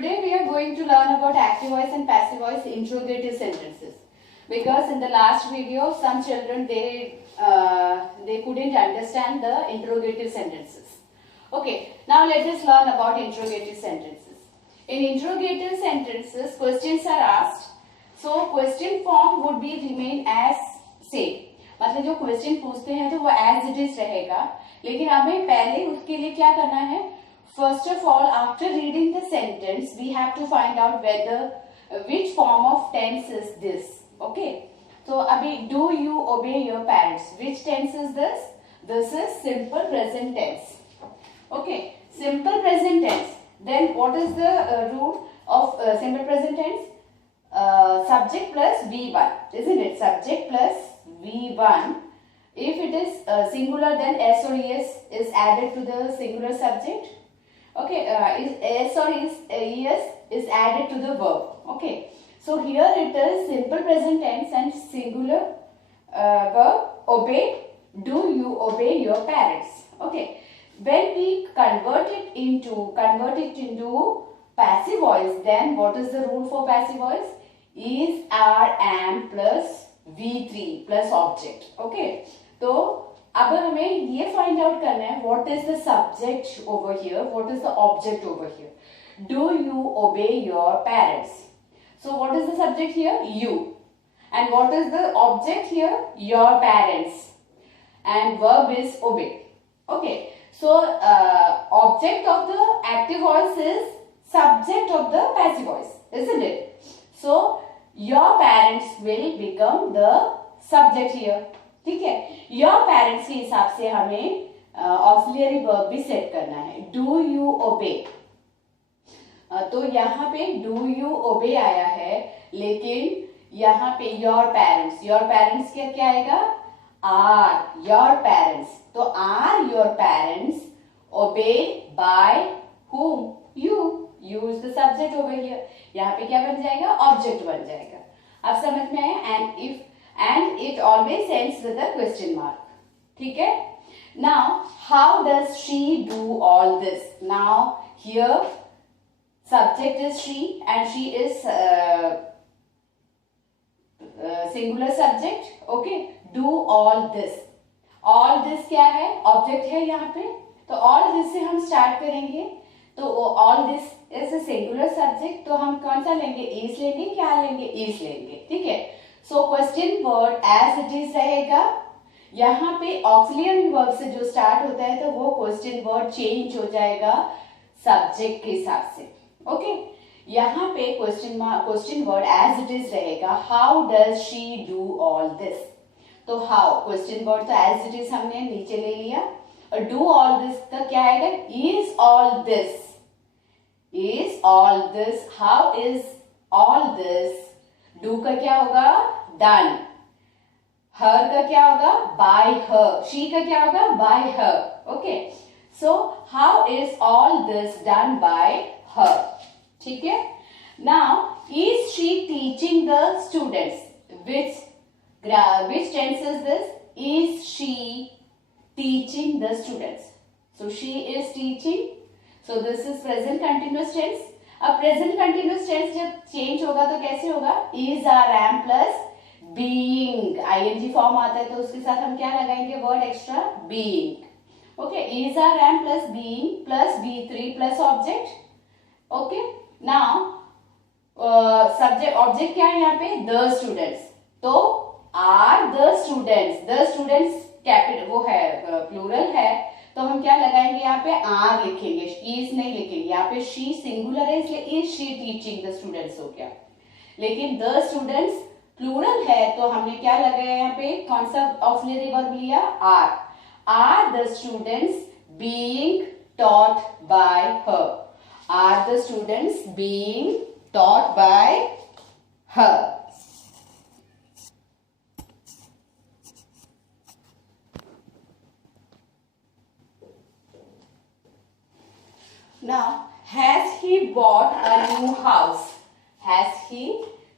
Today we are going to learn about active voice and passive voice interrogative sentences. Because in the last video, some children they couldn't understand the interrogative sentences. Okay, now let us learn about interrogative sentences. In interrogative sentences, questions are asked. So question form would be remain as same. मतलब जो क्वेश्चन पूछते हैं तो वो as it is रहेगा, लेकिन हमें पहले उसके लिए क्या करना है? First of all, after reading the sentence, we have to find out whether which form of tense is this. Okay. So, abhi, do you obey your parents? Which tense is this? This is simple present tense. Okay. Simple present tense. Then, what is the rule of simple present tense? Subject plus V1, isn't it? Subject plus V1. If it is singular, then S or ES is added to the singular subject. Okay, S or ES is added to the verb. Okay, so here it is simple present tense and singular verb obey. Do you obey your parents? Okay, when we convert it into passive voice, then what is the rule for passive voice? Is, are, am plus V3 plus object. Okay, तो अब हमें ये find out करना है what is the subject over here, what is the object over here. Do you obey your parents? So what is the subject here? You. And what is the object here? Your parents. And verb is obey. Okay, so object of the active voice is subject of the passive voice, isn't it? So your parents will become the subject here. ठीक है, your parents के हिसाब से हमें auxiliary verb भी सेट करना है. Do you ओबे, तो यहाँ पे डू यू ओबे आया है, लेकिन यहाँ पे योर पेरेंट्स क्या आएगा? Are your parents. तो are your parents obey by whom? You is the subject over here. यहाँ पे क्या बन जाएगा? ऑब्जेक्ट बन जाएगा. अब समझ में आया? and it always ends with a question mark. ठीक है? Now, how does she do all this? Now, here subject is she and she is singular subject. Okay? Do all this. All this क्या है? Object है यहाँ पे. तो all this से हम start करेंगे. तो all this is a singular subject. तो हम कौन सा लेंगे? is लेंगे. क्या लेंगे? is लेंगे. ठीक है? So question word as it is रहेगा. यहाँ पे ऑक्सिलियरी वर्ब से जो स्टार्ट होता है तो वो क्वेश्चन वर्ड चेंज हो जाएगा सब्जेक्ट के हिसाब से. ओके, यहाँ पे question word as it is रहेगा. How does she do all this? तो हाउ क्वेश्चन वर्ड तो एज इट इज हमने नीचे ले लिया, और डू ऑल दिस का क्या आएगा? Is all this. Is all this. How is all this? Do का क्या होगा? डन. हर का क्या होगा? बाय हर. शी का क्या होगा? बाय हर. Okay, so how is all this done by हर? ठीक है. Now, is she teaching the students? which tense is this? Is she teaching the students? So she is teaching. So this is present continuous tense. अब present continuous tense जब change होगा तो कैसे होगा? Is, are, am plus being. ING form आता है तो उसके साथ हम क्या लगाएंगे? Word extra, being. Okay, is, are, am plus being plus बी3 plus object. Okay, now subject object क्या है यहाँ पे? The students. तो आर द स्टूडेंट्स कैपिटल वो है, प्लूरल है, तो हम क्या लगाएंगे? यहाँ पे आर लिखेंगे, इज नहीं लिखेंगे. यहाँ पे शी सिंगुलर है इसलिए is she teaching the students हो गया, लेकिन द स्टूडेंट्स प्लूरल है तो हमने क्या लगाया यहाँ पे? कौन सा ऑक्सिलरी वर्ब लिया? Are. Are the students being taught by her. Are the students being taught by her. Now, has he bought a new house? Has he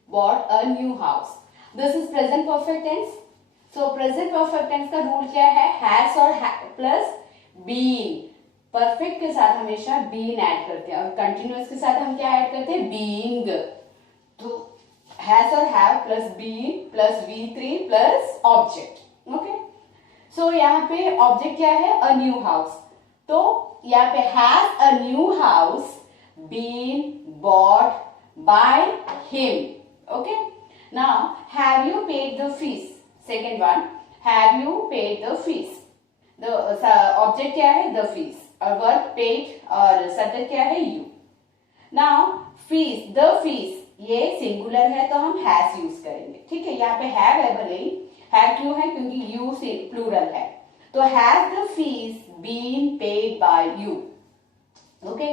bought a new house? This is present perfect tense. So, present perfect tense का rule क्या है? Has और plus being. Perfect के साथ हमेशा been add करते हैं और कंटिन्यूअस के साथ हम क्या ऐड करते हैं, बीइंग। तो हैज और have plus been plus V3 plus object. Okay, so यहाँ पे ऑब्जेक्ट क्या है, अ न्यू हाउस। तो यहाँ पे has a new house been bought by him. Okay, now have you paid the fees, second one, have you paid the fees. The object क्या है, the fees, और वर्ब पेड और subject क्या है, you. Now fees, the fees, ये singular है तो हम हैज यूज करेंगे। ठीक है, यहाँ पे हैव है भले ही, हैव क्यों है, क्योंकि यू से प्लूरल है। तो has the fees been paid by you. Okay,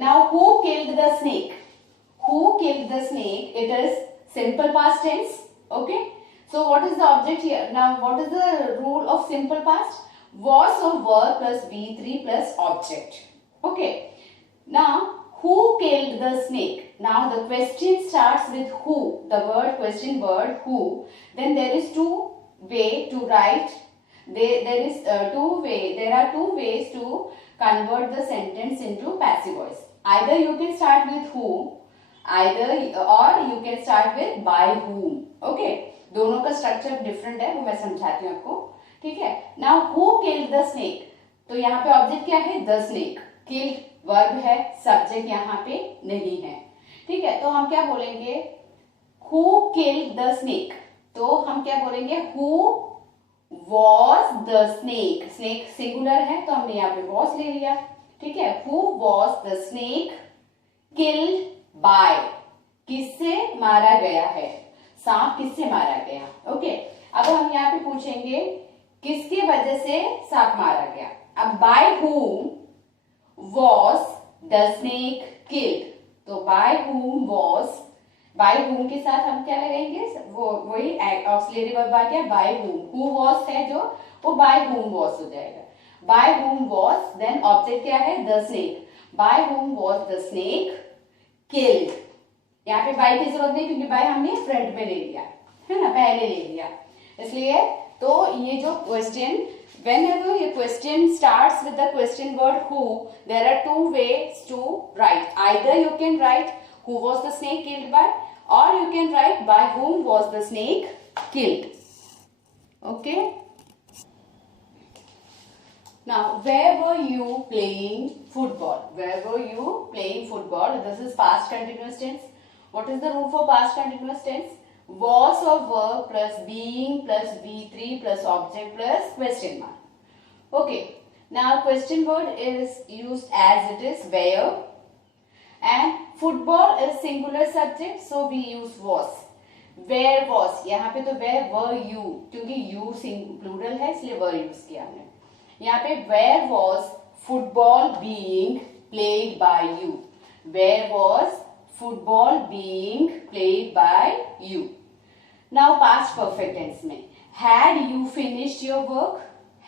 now who killed the snake, who killed the snake, it is simple past tense. Okay, so what is the object here? Now what is the rule of simple past? Was or were plus V3 plus object. Okay, now who killed the snake? Now the question starts with who, the word, question word who. Then there is two way to write, there are two ways to convert the sentence into passive voice. Either you can start with who, either or you can start with by whom. Okay, दोनों का structure different है, वो मैं समझाती हूँ आपको। ठीक है, now who killed the snake, तो यहाँ पे ऑब्जेक्ट क्या है, द स्नेक, किल्ड वर्ब है, सब्जेक्ट यहाँ पे नहीं है। ठीक है, तो हम क्या बोलेंगे, हु किल्ड द स्नेक, तो हम क्या बोलेंगे, who was the snake, snake singular है तो हमने यहाँ पे वॉज ले लिया। ठीक है, who was the snake killed by, किससे मारा गया है, सांप किससे मारा गया। ओके, अब हम यहाँ पे पूछेंगे किसकी वजह से सांप मारा गया। अब by whom was the snake killed, तो by whom was, by whom के साथ हम क्या लगाएंगे, वो वही ऑक्सिलरी वर्ब आ गया बाय whom, who was है जो, वो बाय whom was हो जाएगा। By whom was, then object क्या है, the snake, by whom was the snake killed। यहाँ पे बाय की जरूरत नहीं क्योंकि बाय हमने फ्रंट में ले लिया है ना, पहले ले लिया, इसलिए तो ये जो question, whenever your question starts with the question word who, there are two ways to write. Either you can write who was the snake killed by, or you can write by whom was the snake killed. Okay, now where were you playing football, where were you playing football, this is past continuous tense. What is the rule for past continuous tense? Was or were plus being plus V3 plus object plus question mark. Okay, now question word is used as it is where, and football is singular subject so we use was. Where was, यहाँ पे तो where were you, क्योंकि you plural है इसलिए were use किया हमने। यहाँ पे where was football being played by you, where was football being played by you. Now past perfect tense में had you finished your work,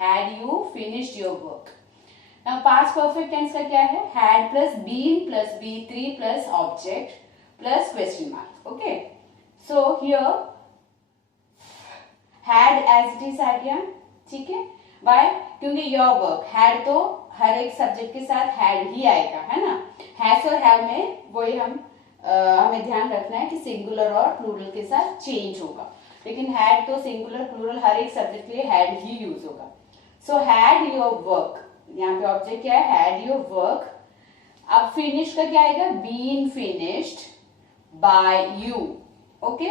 had you finished your work. Now past perfect tense का क्या है, had plus been plus V3 plus object plus question mark. Okay, so here had as it is आ गया। ठीक है, why, क्योंकि your work, had तो हर एक सब्जेक्ट के साथ had ही आएगा है ना, has और have में वही हमें ध्यान रखना है कि सिंगुलर और प्लूरल के साथ चेंज होगा, लेकिन हैड तो सिंगुलर प्लूरल हर एक सब्जेक्ट के लिए हैड ही यूज होगा। सो हैड योर वर्क, यहाँ पे ऑब्जेक्ट क्या है, हैड योर वर्क। अब फिनिश का क्या आएगा, been finished by you. Okay,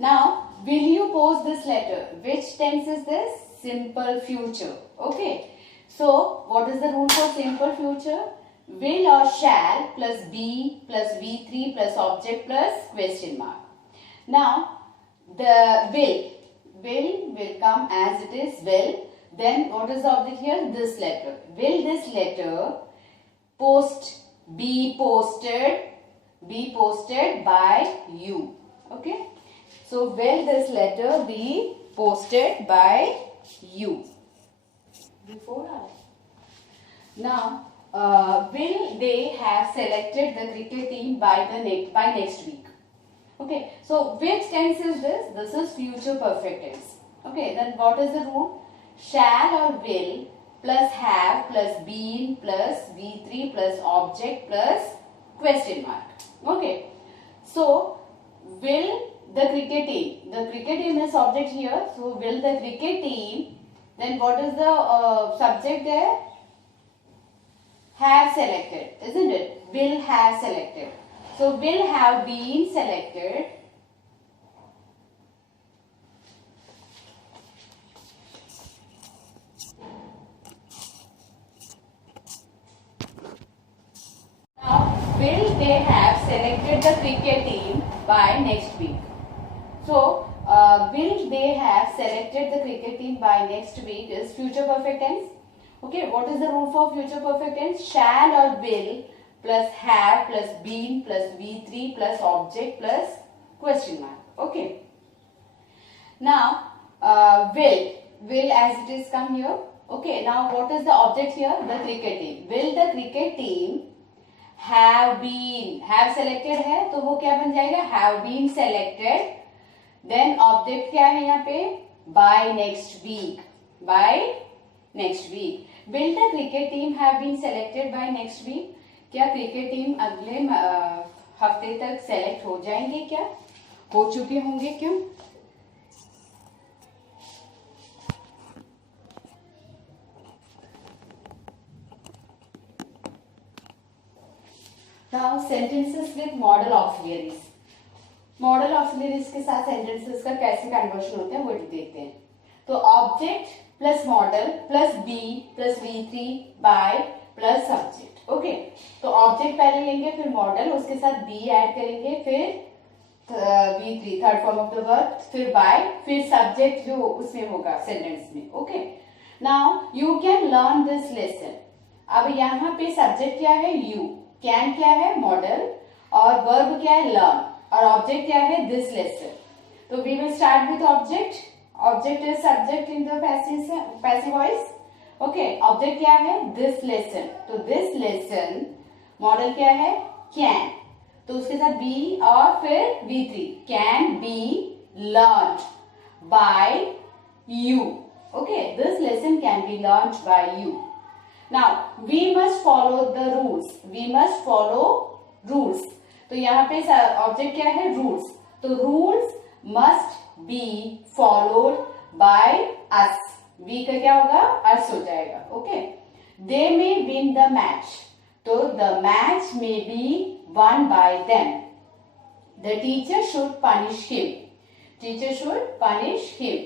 now will you post this letter, which tense is this, simple future. Okay, so what is the rule for simple future, will or shall plus be plus V3 plus object plus question mark. Now the will come as it is will, then what is the object here, this letter, will this letter be posted by you. Okay, so will this letter be posted by you. Now will they have selected the cricket team by next week. Okay, so which tense is this, this is future perfect tense. Okay, then what is the rule, shall or will plus have plus been plus V3 plus object plus question mark. Okay, so will the cricket team is object here, so will the cricket team, then what is the subject there? Have selected, isn't it? Will have selected, so will have been selected. Will they have selected the cricket team by next week? So, will they have selected the cricket team by next week is future perfect tense. Okay, what is the rule for future perfect tense? Shall or will plus have plus been plus V3 plus object plus question mark. Okay. Now, will as it is come here. Okay, now what is the object here? The cricket team. Will the cricket team have selected है तो वो क्या बन जाएगा? Have been selected. Then object क्या है यहाँ पे? By next week. Will the cricket team have been selected by next week? क्या क्रिकेट टीम अगले हफ्ते तक सेलेक्ट हो जाएंगे क्या? हो चुके होंगे क्यों? Now sentences with model auxiliaries. Model auxiliaries के साथ सेंटेंसेस का कैसे कन्वर्शन होते हैं वो देखते हैं. तो object plus modal plus be plus V3 by plus subject. Okay, तो ऑब्जेक्ट पहले लेंगे, फिर मॉडल, उसके साथ बी ऐड करेंगे, फिर V3 third form of the verb, फिर बाय, फिर सब्जेक्ट जो उसमें होगा सेंटेंस में. Okay, now you can learn this lesson. अब यहाँ पे सब्जेक्ट क्या है? यू. कैन क्या है? मॉडल. और वर्ब क्या है? लर्न. और ऑब्जेक्ट क्या है? This lesson. तो we will start with object. Object is subject in the passive voice. Okay, object क्या है? This lesson. तो दिस लेसन. मॉडल क्या है? कैन. तो उसके साथ बी और फिर V3. Can be learned by you. Okay, this lesson can be learned by you. Now we must follow the rules. We must follow rules. तो यहाँ पे ऑब्जेक्ट क्या है? रूल्स. तो rules must be followed by us. We का क्या होगा? Us हो जाएगा. Okay, they may win the match. तो the match may be won by them. The teacher should punish him. Teacher should punish him.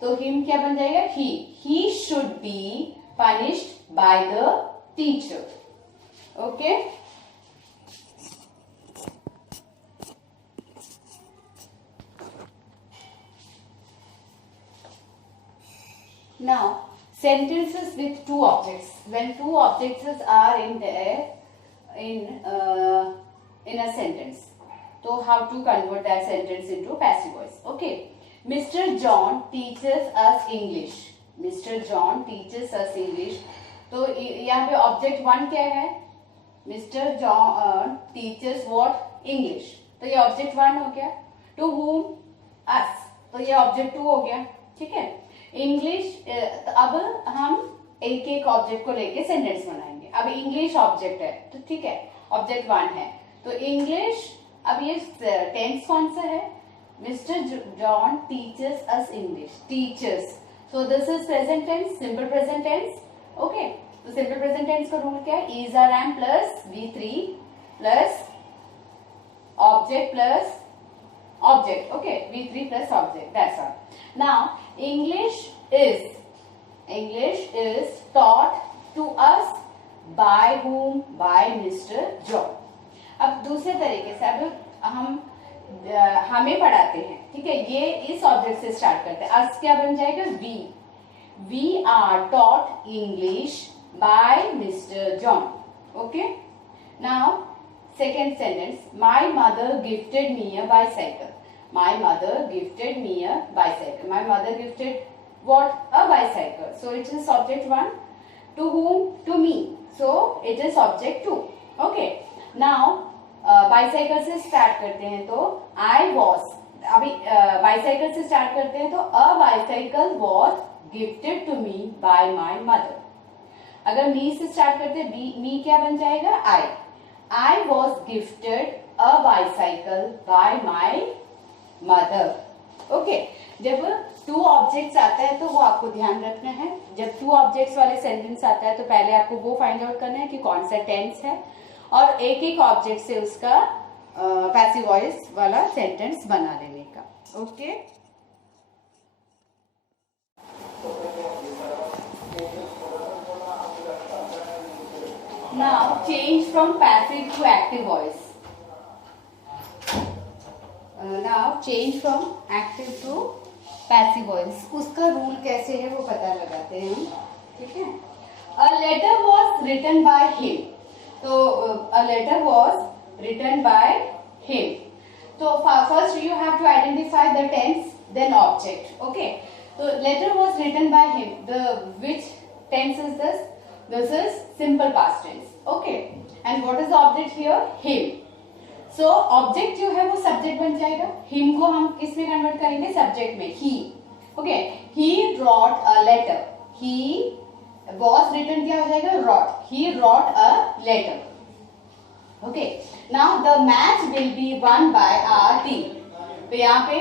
तो him क्या बन जाएगा? He should be punished by the teacher. Okay, now sentences with two objects. When two objects are in there in a sentence, so how to convert that sentence into passive voice? Okay, Mr. John teaches us English. Mr. John teaches us English. तो यहाँ पे object one क्या है? Mr. John teaches what? English. तो ये object one हो गया. To whom? Us. तो ये ऑब्जेक्ट टू हो गया. ठीक है. इंग्लिश. अब हम एक एक ऑब्जेक्ट को लेके सेंटेंस बनाएंगे. अब इंग्लिश ऑब्जेक्ट है तो ठीक है, ऑब्जेक्ट वन है. तो इंग्लिश. अब ये टेंस कौन सा है? Mr. John teaches us English. Teachers. So this is present tense, simple present tense. Okay, तो simple present tense का रूल क्या है? is or am plus V3 plus object plus object. Okay, V3 plus object. That's all. Now English is taught to us by whom? By Mr. John. अब दूसरे तरीके से अब हम हमें पढ़ाते हैं. ठीक है, ये इस ऑब्जेक्ट से स्टार्ट करते हैं. अस क्या बन जाएगा? We are taught English by Mister John. Okay, now second sentence. My mother gifted me a bicycle. My mother gifted me a bicycle. My mother gifted what? A bicycle. So it is subject one. To whom? To me. So it is subject two. Okay, now bicycle से start करते हैं तो I was. अभी bicycle से start करते हैं तो a bicycle was gifted to me by my mother. अगर मी से स्टार्ट करते हैं, मी क्या बन जाएगा, I was gifted a bicycle bye my mother. Okay, जब टू ऑब्जेक्ट्स आता है तो वो आपको ध्यान रखना है। जब टू ऑब्जेक्ट्स वाले सेंटेंस आता है तो पहले आपको वो फाइंड आउट करना है कि कौन सा टेंस है, और एक एक ऑब्जेक्ट से उसका पैसिव वॉइस वाला सेंटेंस बना लेने का। Okay, now change from passive to active voice. Now change from active to passive voice, उसका रूल कैसे है वो पता लगाते हैं हम। ठीक है, a letter was written by him, तो a letter was written by him, तो first you have to identify the tense then object. Okay, तो letter was written by him, the which tense is this, this is simple past tense. Okay, and what is the object here, him. So object जो है वो सब्जेक्ट बन जाएगा, हिम को हम किस में कन्वर्ट करेंगे, सब्जेक्ट में, he. Okay, he wrote a letter, he was written क्या हो जाएगा, wrote, he wrote a letter. Okay, now the match will be won by our team, तो यहाँ पे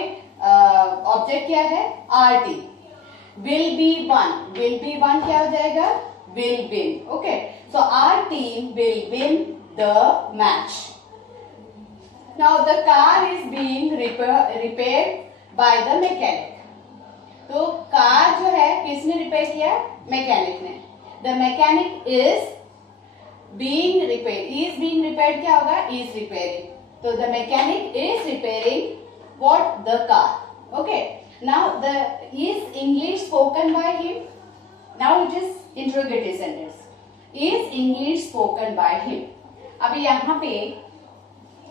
ऑब्जेक्ट क्या है, our team. Will be won क्या हो जाएगा, will win. Okay, so our team will win the match. Now the car is being repaired by the mechanic. तो कार जो है किसने रिपेयर किया, मैकेनिक ने। The mechanic is being repaired, is being repaired क्या होगा, is repairing, तो the mechanic is repairing what, the car. Okay, now the is English spoken by him, now it is interrogative sentence, is English spoken by him। अभी यहाँ पे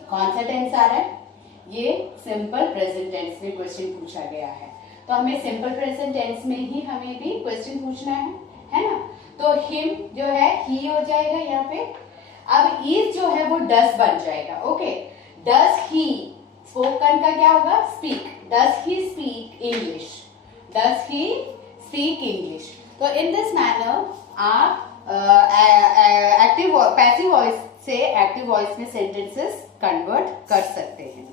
कौन सा टेंस आ रहा है, ये सिंपल प्रेजेंट टेंस में क्वेश्चन पूछा गया है, तो हमें सिंपल प्रेजेंट टेंस में ही हमें भी क्वेश्चन पूछना है ना। तो हिम जो है ही हो जाएगा यहाँ पे, अब इज जो है वो डस बन जाएगा। ओके, डस ही, स्पोकन का क्या होगा, स्पीक, डस he speak English, does he speak English. तो इन दिस मैनर आप एक्टिव पैसिव वॉइस से एक्टिव वॉइस में सेंटेंसेस कन्वर्ट कर सकते हैं।